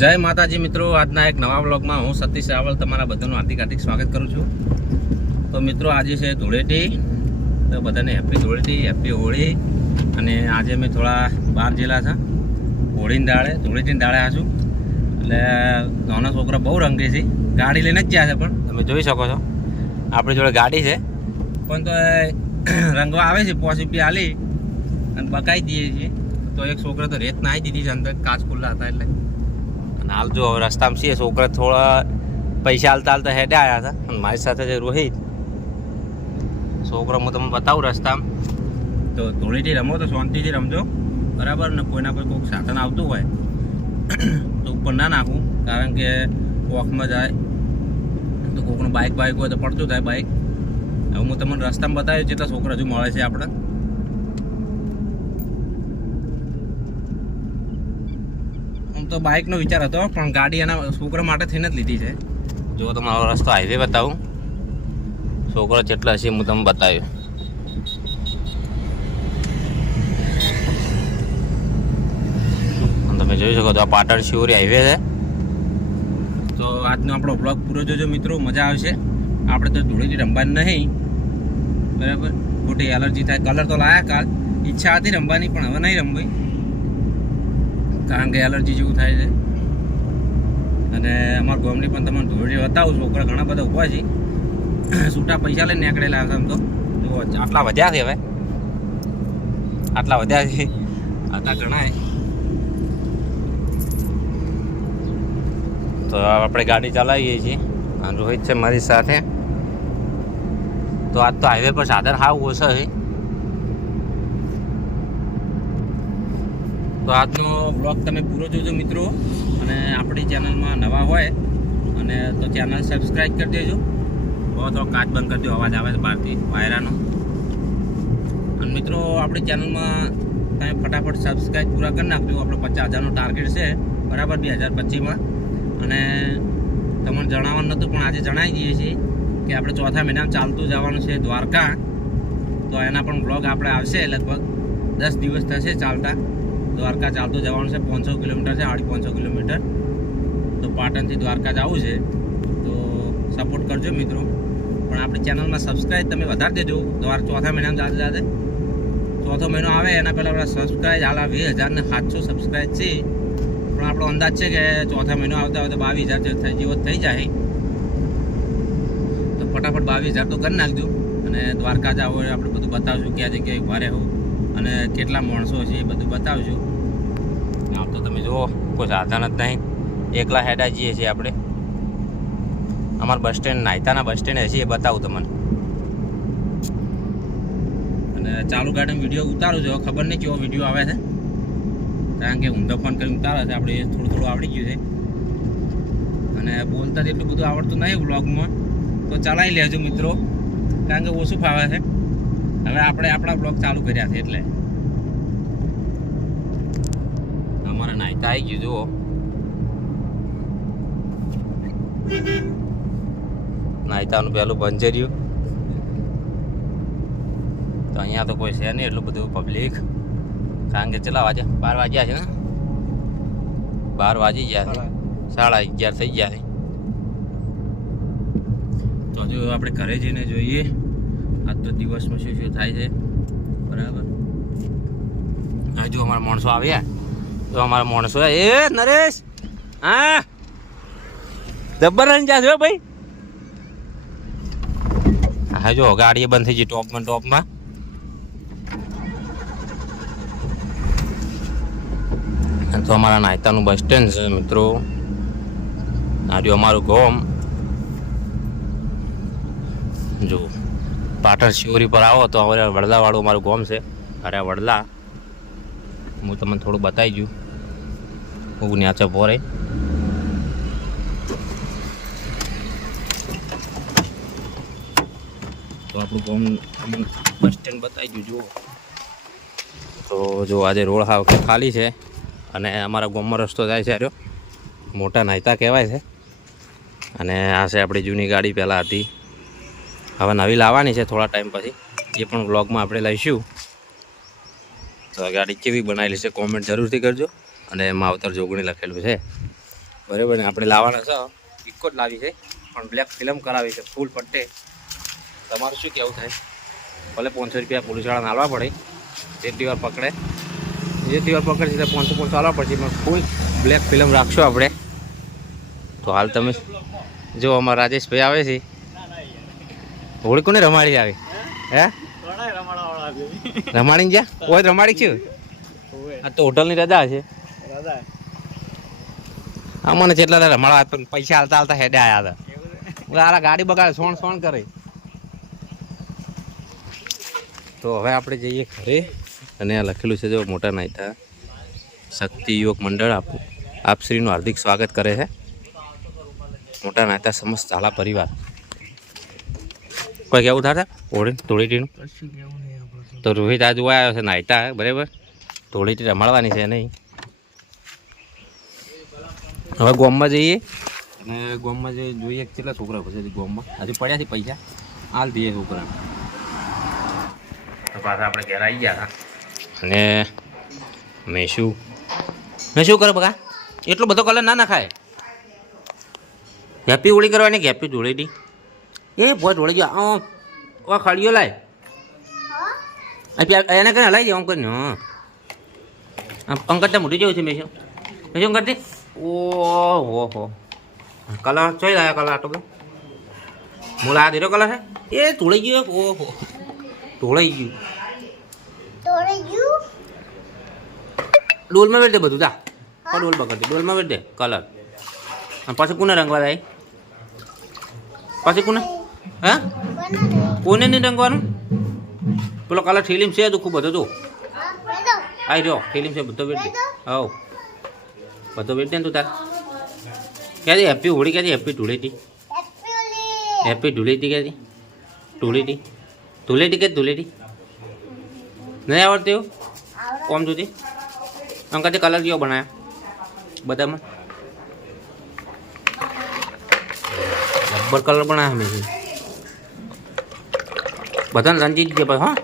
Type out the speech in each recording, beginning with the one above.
જય માતાજી મિત્રો, આજના એક નવા બ્લોગમાં હું સતીશ રાવલ તમારા બધાનું હાર્દિક હાર્દિક સ્વાગત કરું છું. તો મિત્રો, આજે છે ધૂળેટી. તો બધાને હેપી ધૂળેટી હેપી હોળી. અને આજે અમે થોડા બહાર જેલા છે હોળીની દાળે ધૂળેટીની દાળે આશું. એટલે નાના છોકરા બહુ રંગે છે. ગાડી લઈને જ ગયા છે પણ. તમે જોઈ શકો છો. આપણી જોડે ગાડી છે. પણ તો રંગવા આવે છે પોસિબલી હાલી અને બકાઈ દઈએ છીએ. તો એક છોકરા તો રેત નાહી દીધી છે અંદર કાચ ખુલ્લા હતા એટલે. અને હાલ જો હવે રસ્તામાં છીએ, છોકરા થોડા પૈસા હાલતા હાલતા હેડે આવ્યા હતા. અને મારી સાથે જે રોહિત છોકરો હું તમને બતાવું રસ્તામાં. તો ધૂળીથી રમો તો શાંતિથી રમજો. બરાબર? ને કોઈના કોઈ કોઈક સાધન આવતું હોય, તો ઉપર ના નાખું, કારણ કે વોકમાં જાય, તો કોઈકનું બાઇક બાઇક હોય તો પડતું થાય બાઇક હવે હું તમને રસ્તામાં બતાવ્યું જેટલા છોકરા હજુ મળે છે આપણે. આમ તો બાઇકનો વિચાર હતો પણ ગાડી એના છોકરા માટે થઈને જ લીધી છે. જો તમારો રસ્તો હાઈવે બતાવું. છોકરો જેટલા હશે હું તમને બતાવ્યું તમે જોઈ શકો તો આ પાટણ શિવરી હાઈવે છે. તો આજનો આપણો બ્લોગ પૂરો જોજો મિત્રો મજા આવશે. આપણે તો ધૂળેટી રમવાની નહીં. બરાબર? ખોટી એલર્જી થાય. કલર તો લાયા કાલ. ઈચ્છા હતી રમવાની પણ હવે નહીં રમવી. કારણ કે એલર્જી જેવું થાય છે. અને અમારા ગામની પણ તમને ધોળી બતાવું છોકરા ઘણા બધા ઊભા છે. છૂટા પૈસા લઈને નીકળેલા હશે આમ તો. આટલા વધ્યા છે હવે. આટલા વધ્યા છે. આટલા ઘણા તો આપણે ગાડી ચલાવીએ છીએ. રોહિત છે મારી સાથે. તો આજ તો હાઈવે પર સાધન હાવ ઓછો છે. તો આજનો બ્લોગ તમે પૂરો જોજો મિત્રો. અને આપણી ચેનલમાં નવા હોય, અને તો ચેનલ સબસ્ક્રાઈબ કરી દેજો. બહુ તો કાચ બંધ કરી દો, અવાજ આવે છે બહારથી, વાયરાનો. અને મિત્રો, આપણી ચેનલમાં તમે ફટાફટ સબસ્ક્રાઈબ પૂરા કરી નાખજો. આપણો પચાસ હજારનો ટાર્ગેટ છે, બરાબર બે હજાર પચીસમાં. અને તમને જણાવવાનું નહોતું, પણ આજે જણાવી દઈએ છીએ કે આપણે ચોથા મહિનામાં ચાલતું જવાનું છે દ્વારકા. તો એના પણ બ્લોગ આપણે આવશે, લગભગ દસ દિવસ થશે ચાલતા. દ્વારકા ચાલતું જવાનું છે, પાંચસો કિલોમીટર છે, સાડી પાંચસો કિલોમીટર. તો પાટણથી દ્વારકા જવું છે, તો સપોર્ટ કરજો મિત્રો. પણ આપણી ચેનલમાં સબસ્ક્રાઈબ તમે વધારી દેજો. દ્વાર ચોથા મહિનામાં જાતે જાતે. ચોથો મહિનો આવે, એના પહેલાં આપણા સબસ્ક્રાઈબ હાલ વીસ હજારને સાતસો સબસ્ક્રાઈબ છે. પણ આપણો અંદાજ છે કે ચોથા મહિનો આવતા આવતા બાવીસ હજાર જેવો થઈ જાય. તો ફટાફટ બાવીસ હજાર તો કરી નાખજો. અને દ્વારકા જાવ આપણે બધું બતાવશું ક્યાં જગ્યાએ ઊભા રહેવું. અને કેટલા માણસો છે એ બધું બતાવજો. આમ તો તમે જુઓ કોઈ સાધન જ નહીં. એકલા હેડા જઈએ છીએ આપણે. અમારા બસ સ્ટેન્ડ નાયતાના બસ સ્ટેન્ડ હશે એ બતાવું તમને. અને ચાલુ ગાડીમાં વીડિયો ઉતારું છું ખબર નહીં કેવો વીડિયો આવે છે? કારણ કે ઊંધો ફોન કરીને ઉતારે છે આપણે થોડું થોડું આવડી ગયું છે. અને બોલતા જ એટલું બધું આવડતું નહીં બ્લોગમાં તો ચલાવી લેજો મિત્રો. કારણ કે ઓછું ફાવે છે. હવે આપણે આપણા બ્લોગ ચાલુ કર્યા છે એટલે. અમારે નાયતા આવી ગયું, જુઓ. નાયતાનું પહેલું બંજર્યું. તો અહીંયા તો કોઈ છે નહીં, એટલું બધું પબ્લિક કારણ કે ચલા વાગ્યા? બાર વાગ્યા છે ને? બાર વાગી ગયા છે. સાડા અગિયાર થઈ ગયા છે. તો હજુ આપણે ઘરે જઈને જોઈએ. આજ તો દિવસમાં શું શું થાય છે? બરાબર? હજુ અમારા માણસો આવ્યા. તો અમારા માણસો એ નરેશ! હા? રન જાશે ભાઈ. હા, જો ગાડી બંધ થઈ ગઈ ટોપમાં ટોપમાં. તો અમારા નાયતાનું બસ સ્ટેન્ડ છે મિત્રો. આજુ અમારું ગોમ. જો. પાટણ શિવરી પર આવો તો હવે વડલાવાળું અમારું ગોમ છે. અરે વડલા, હું તમને થોડું બતાવી દઉં. હું ન્યાચો પોરે તો આપણું ગોમ બસ સ્ટેન્ડ બતાવી દઉં, જુઓ. તો જો આજે રોડ હાવ ખાલી છે અને અમારા ગામમાં રસ્તો જાય છે મોટા નાયતા કહેવાય છે. અને આ છે આપણી જૂની ગાડી પહેલાં હતી. હવે નવી લાવવાની છે થોડા ટાઈમ પછી. એ પણ વ્લોગમાં આપણે લઈશું. તો ગાડી કેવી બનાવેલી છે કોમેન્ટ જરૂરથી કરજો. અને માવતર જોગણી લખેલું છે. બરાબર ને? આપણે લાવવાના છે. ઇકો જ લાવી છે. પણ બ્લેક ફિલ્મ કરાવી છે ફૂલ પટ્ટે. તમારું શું કેવું થાય? ભલે પાંચસો રૂપિયા પોલીસવાળાને હાલવા પડે. જેટલી વાર પકડે. જેટલી વાર પકડશે તો પાંચસો પાંચસો હાલવા પડશે. પણ ફૂલ બ્લેક ફિલ્મ રાખશો આપણે. તો હાલ તમે જો અમારા રાજેશભાઈ આવે છે. હોળી કોને રમાડી આવે? હે? રમાડી ગયા? કોઈ રમાડી છે આ તો હોટલની રજા છે. આ મને જેટલા રમાડવા પણ પૈસા હાલતા હાલતા હેડે આવ્યા હતા. આરા ગાડી બગાડે સોણ સોણ કરે. તો હવે આપણે જઈએ ઘરે અને આ લખેલું છે જો મોટા નાયતા શક્તિ યુવક મંડળ આપ આપશ્રીનું હાર્દિક સ્વાગત કરે છે. મોટા નાયતા સમસ્ત ઝાલા પરિવાર. કોઈ કેવું થાય ઓળી ધૂળીટીનું? તો. રોહિત આજુ આવ્યો છે નાયતા બરાબર? ધૂળીટી રમાડવાની છે નહીં. હવે ગોમમાં જઈએ? અને ગોમમાં જઈ જોઈએ કેટલા છોકરા પછી ગોમમાં. હજુ પડ્યા છે પૈસા? હાલ દઈએ છોકરા તો પાછા આપણે ઘેર આવી ગયા હતા. અને મેં શું? મેં શું કરે બકા? એટલો બધો કલર ના નાખાય. ઘેપી હોળી કરવાની ઘેપી ધૂળેટી. એ ભોય ધોળી ગયો. ઓ ખાડીઓ લાય. એને કઈ હલાવી દે આમ કરીને હા. અંકર મોટી જવું છે મેં મેં શું કરતી? ઓ હો. કલર ચોઈ લાયા કલર આટલો બધો. મુલા દીરો કલર છે એ ધોળી ગયો ઓહો. તોડાઈ ગયું. ડોલમાં વેટ દે બધું જા. ડોલ બગડ ડોલમાં વેટ દે કલર. અને પછી કોને રંગવા જાય પછી કોને? હે? કોને નહીં રંગવાનું? પેલો કલર ફિલિમ છે દુઃખ બધો તો આવી રહ્યો ફિલિમ છે બધો વેટ હો બધો વેટ ને તું તાર. ક્યાંથી? હેપી હોળી ક્યાંથી? હેપી ધૂળેટી. હેપી ધૂળેટી ક્યાંથી? ધૂળેટી. ધૂળેટી કે ધૂળેટી? નહીં આવડતી એવું? કોમ સુધી? અંકાથી કલર કયો બનાવ્યા બધામાં? રબર કલર બનાવ્યા મેં. બધાને રંજીત છે ભાઈ હા.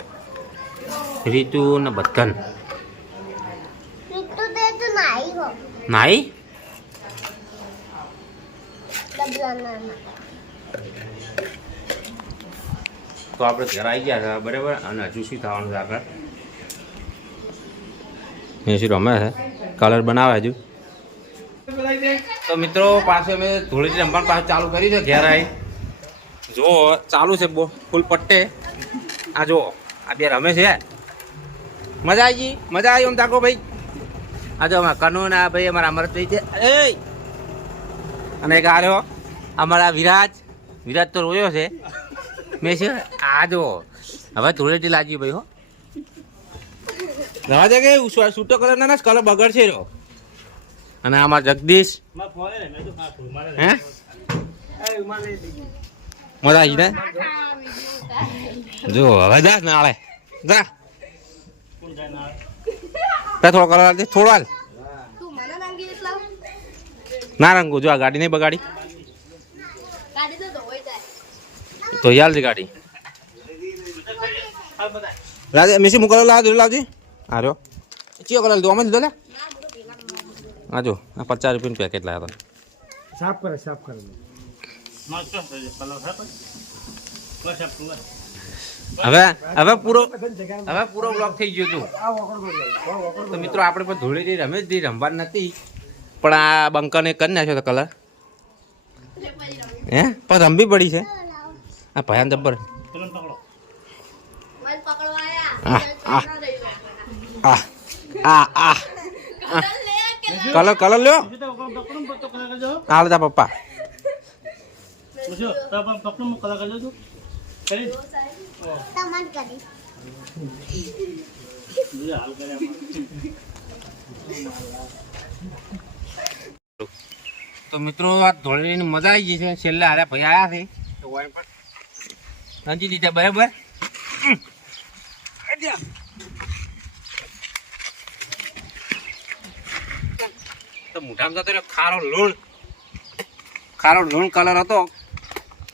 રીતુ ને બધાને નાઈ તો આપણે ઘર આવી ગયા હતા બરાબર? અને હજુ શું થવાનું છે આગળ? શું રમે છે? કલર બનાવે હજુ? તો મિત્રો પાસે અમે ધૂળેટી રમવાનું પાછું ચાલુ કર્યું છે ઘેર આવી જો ચાલુ છે બહુ ફૂલ પટ્ટે. આ જો આ બે રમે છે. મજા આવી ગઈ? મજા આવી આમ તાકો ભાઈ? આ જો અમારા કનુ ને ભાઈ અમારા અમરતભાઈ છે. એ અને એક આ રહ્યો અમારા વિરાજ. વિરાજ તો રોયો છે. મેં છે આ જો હવે ધૂળેટી લાગી ભાઈ હો. રવા દે કે છૂટો કલર ના ના કલર બગડશે રહ્યો અને આમાં જગદીશ. હે મજા આવી ને જો, હવે જા નાળે જા. તા થોડો કલર દે, થોડો હાલ. ના રંગો, જો આ ગાડી નહીં બગાડી. તો યાલ છે ગાડી. રાજે મેસી મુકલો લાવજો, લાવજે. આ રહ્યો. ચિયો કલર દો અમે લીધો લે. આ જો પચાસ રૂપિયાનું પેકેટ લાવ્યા હતા. સાફ કરે સાફ કરે. હવે હવે પૂરો હવે પૂરો બ્લોક થઈ ગયો છું તો મિત્રો આપણે પણ ધૂળેટી રમે જ રમવા નથી. પણ આ બંકરને કરી નાખ્યો તો કલર હે? પણ રમવી પડી છે. આ ભયાન જબ્બર. મને પકડવા આ, હાલ આયા આ. આ તમે લે કે કલર કલર લ્યો હાલ તા કરી મિત્રો, આ ધોળેટીની મજા આવી ગઈ છે. છેલ્લે હારે ભાઈ આવ્યા છે. તો સમજી દીધા, બરાબર? તો મોઢામાં જતો ખારો લૂણ ખારો લૂણ કલર હતો.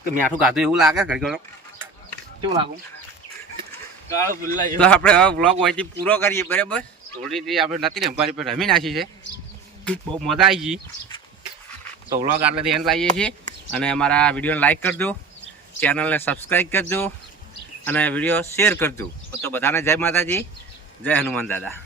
કે મીઠું ગાધું એવું લાગે ઘડી ગયો કેવું લાગુ? તો આપણે હવે બ્લોગ હોયથી પૂરો કરીએ બરાબર? થોડી આપણે નથી રમવાની પણ રમી નાખી છે. બહુ મજા આવી ગઈ. તો વ્લોગ આટલેથી એન્ડ લાવીએ છીએ. અને અમારા વિડીયોને લાઈક કરજો ચેનલને સબસ્ક્રાઈબ કરજો અને વીડિયો શેર કરજો. તો બધાને જય માતાજી જય હનુમાન દાદા.